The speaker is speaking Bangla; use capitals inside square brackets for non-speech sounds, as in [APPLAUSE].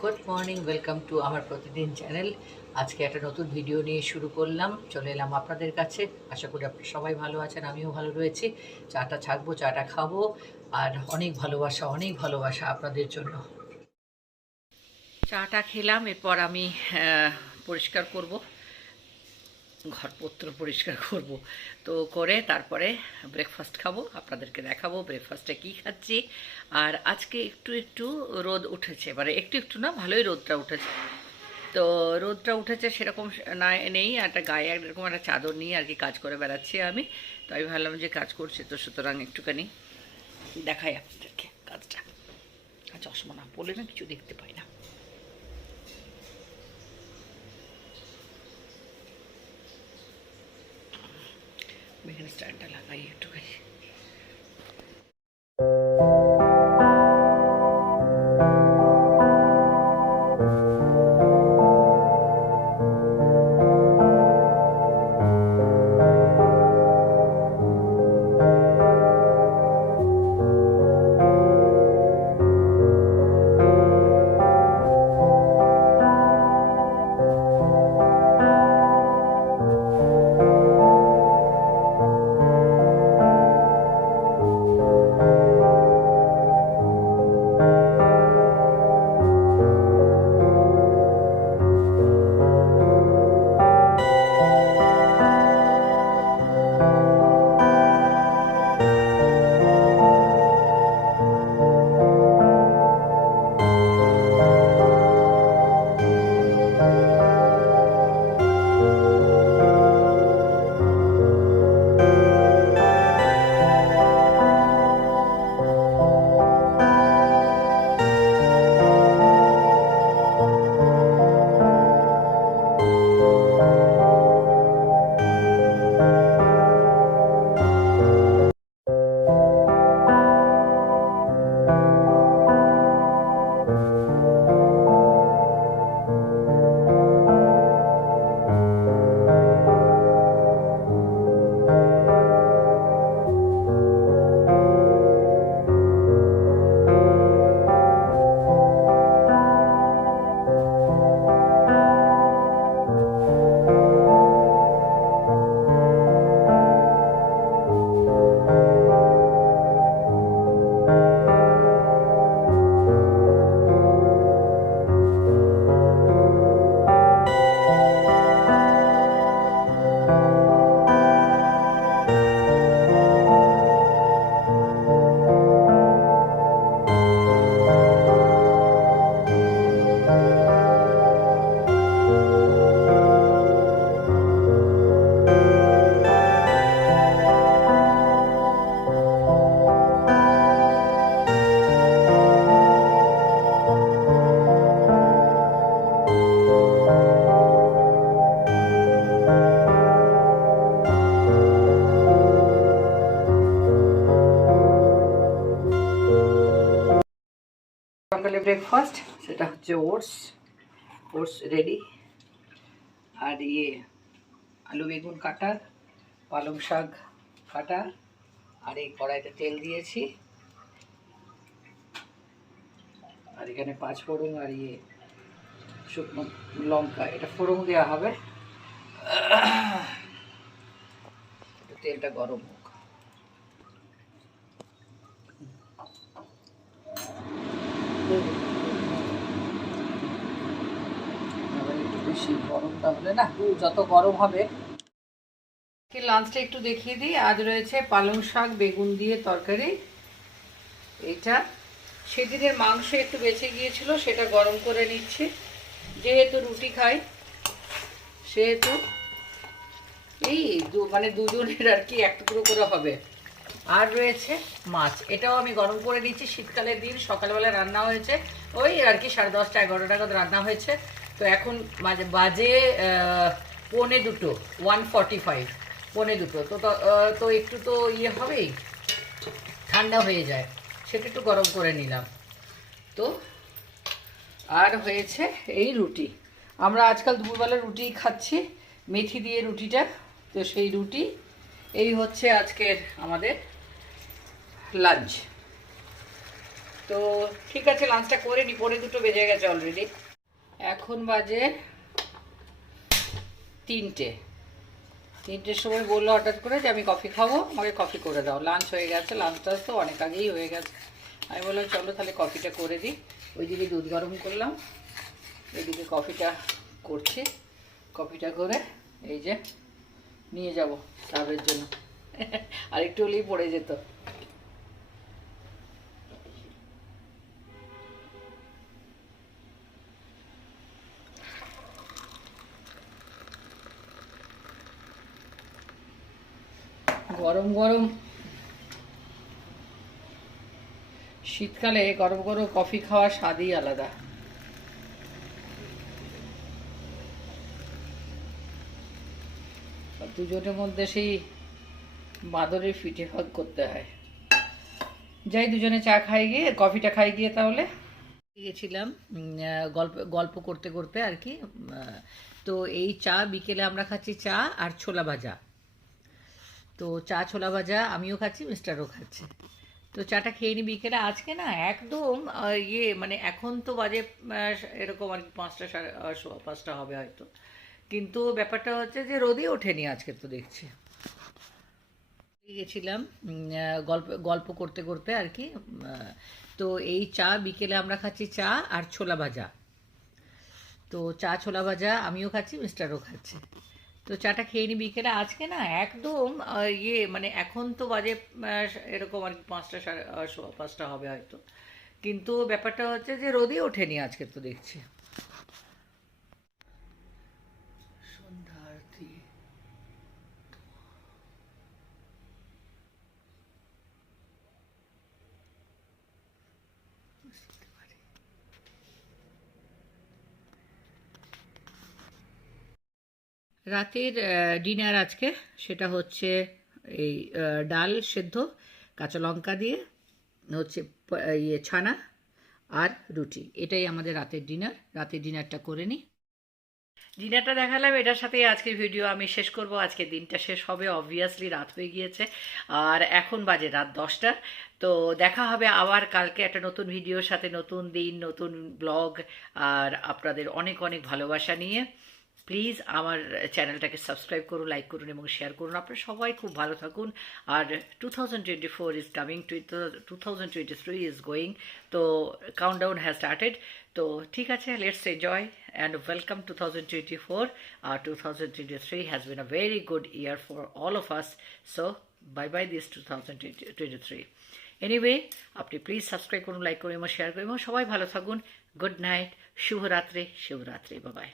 গুড মর্নিং, ওয়েলকাম টু আমার প্রতিদিন চ্যানেল। আজকে একটা নতুন ভিডিও নিয়ে শুরু করলাম। চলে এলাম আপনাদের কাছে। আশা করি আপনি সবাই ভালো আছেন, আমিও ভালো রয়েছি। চাটা ছাকবো, চাটা খাব, আর অনেক ভালোবাসা অনেক ভালোবাসা আপনাদের জন্য। চাটা খেলাম, এরপর আমি পরিষ্কার করব। ঘরপত্র পরিষ্কার করব। তো করে তারপরে ব্রেকফাস্ট খাব, আপনাদেরকে দেখাবো ব্রেকফাস্টে কী খাচ্ছি। আর আজকে একটু একটু রোদ উঠেছে মানে একটু একটু না, ভালোই রোদটা উঠেছে। তো রোদটা উঠেছে সেরকম না, নেই, একটা গায়ে এরকম একটা চাদর নিয়ে আর কি কাজ করে বেড়াচ্ছি আমি। তো আমি ভাবলাম যে কাজ করছি, তো সুতরাং একটুখানি দেখাই আপনাদেরকে কাজটা। চশমা না পড়লে না কিছু দেখতে পাই না এখানে স্ট্যান্ডটা লাগাই একটুখানি ব্রেকফাস্ট সেটা হচ্ছে ওটস ওটস রেডি আর ইয়ে আলু বেগুন কাটা, পালং শাক কাটা, আর এই কড়াইতে তেল দিয়েছি। আর এখানে পাঁচ ফোড়ন আর ইয়ে শুকনো লঙ্কা, এটা ফোড়ন দেওয়া হবে। তেলটা গরম হোক আবার একটু বেশি গরমটা হলে না, যত গরম হবে। লাঞ্চটা একটু দেখিয়ে দিই। আজ রয়েছে পালং শাক, বেগুন দিয়ে তরকারি। এটা সেদিনের মাংস একটু বেঁচে গিয়েছিল, সেটা গরম করে নিচ্ছি। যেহেতু রুটি খাই, সেহেতু এই মানে দুজনের আর কি এক টুকরো করে হবে। আর রয়েছে মাছ, এটাও আমি গরম করে নিচ্ছি। শীতকালের দিন সকালবেলা রান্না হয়েছে। ওই আর কি সাড়ে দশটা, এগারোটা রান্না হয়েছে। তো এখন বাজে পৌনে দুটো ওয়ান ফর্টি ফাইভ পৌনে দুটো। তো তো, তো একটু তো ইয়ে হবেই ঠান্ডা হয়ে যায় সেটা একটু গরম করে নিলাম। তো আর হয়েছে এই রুটি। আমরা আজকাল দুপুরবেলা রুটি খাচ্ছি মেথি দিয়ে রুটিটা তো সেই রুটি। এই হচ্ছে আজকের আমাদের লাঞ্চ তো ঠিক আছে লাঞ্চটা করে নি পরে দুটো বেজে গেছে অলরেডি এখন বাজে তিনটে। তিনটের সময় বলল হঠাৎ করে যে, আমি কফি খাব, আমাকে কফি করে দাও। লাঞ্চ হয়ে গেছে লাঞ্চ লাঞ্চটা তো অনেক আগেই হয়ে গেছে। আমি বললাম, চলো তাহলে কফিটা করে দিই। ওইদিকে দুধ গরম করলাম, এদিকে কফিটা করছি। কফিটা করে এই যে নিয়ে যাব সাহেবের জন্য। [LAUGHS] আর একটু হলেই পড়ে যেত। গরম গরম শীতকালে গরম গরম কফি খাওয়ার স্বাদই আলাদা। দুজনের মধ্যে সেই বাদরের ফিটে ভাগ করতে হয়। যাই, দুজনে চা খাই গিয়ে, কফিটা খাই গিয়ে তাহলে। গিয়েছিলাম গল্প গল্প করতে করতে আর কি তো এই চা বিকেলে আমরা খাচ্ছি চা আর ছোলা ভাজা। তো চা ছোলা ভাজা আমিও খাচ্ছি, মিস্টারও খাচ্ছে। তো চাটা খেয়ে নি বিকেলে আজকে না একদম ইয়ে মানে এখন তো বাজে এরকম আর কি পাঁচটা সাড়ে পাঁচটা হবে হয়তো। কিন্তু ব্যাপারটা হচ্ছে যে রোদই ওঠেনি আজকে তো দেখছি। গেছিলাম গল্প গল্প করতে করতে আর কি তো এই চা বিকেলে আমরা খাচ্ছি চা আর ছোলা ভাজা। তো চা ছোলা ভাজা আমিও খাচ্ছি, মিস্টারও খাচ্ছে। তো চাটা খেয়ে নিবি বিকেলে আজকে না একদম ইয়ে মানে এখন তো বাজে এরকম আর পাঁচটা সাড়ে পাঁচটা হবে হয়তো। কিন্তু ব্যাপারটা হচ্ছে যে রোদই ওঠেনি আজকে তো দেখছি। রাতের ডিনার আজকে। সেটা হচ্ছে এই ডাল সেদ্ধ, কাঁচা লঙ্কা দিয়ে, হচ্ছে ইয়ে ছানা আর রুটি। এটাই আমাদের রাতের ডিনার রাতের ডিনারটা করে নিই ডিনারটা দেখালাম, এটার সাথে আজকের ভিডিও আমি শেষ করব। আজকে দিনটা শেষ হবে অবভিয়াসলি রাত হয়ে গিয়েছে। আর এখন বাজে রাত দশটা। তো দেখা হবে আবার কালকে একটা নতুন ভিডিওর সাথে, নতুন দিন, নতুন ব্লগ আর আপনাদের অনেক অনেক ভালোবাসা নিয়ে। প্লিজ আমার চ্যানেলটাকে সাবস্ক্রাইব করুন লাইক করুন এবং শেয়ার করুন। আপনারা সবাই খুব ভালো থাকুন। আর two thousand twenty four is coming two thousand three is going তো কাউন্টডাউন হ্যাজ স্টার্টেড তো ঠিক আছে let's enjoy and welcome two thousand twenty four R two thousand twenty three has been a very good year for all of us so bye bye this two thousand twenty three anyway আপনি প্লিজ সাবস্ক্রাইব করুন লাইক করুন এবং শেয়ার করুন এবং সবাই ভালো থাকুন। গুড নাইট শুভরাত্রি শুভরাত্রি বাবাই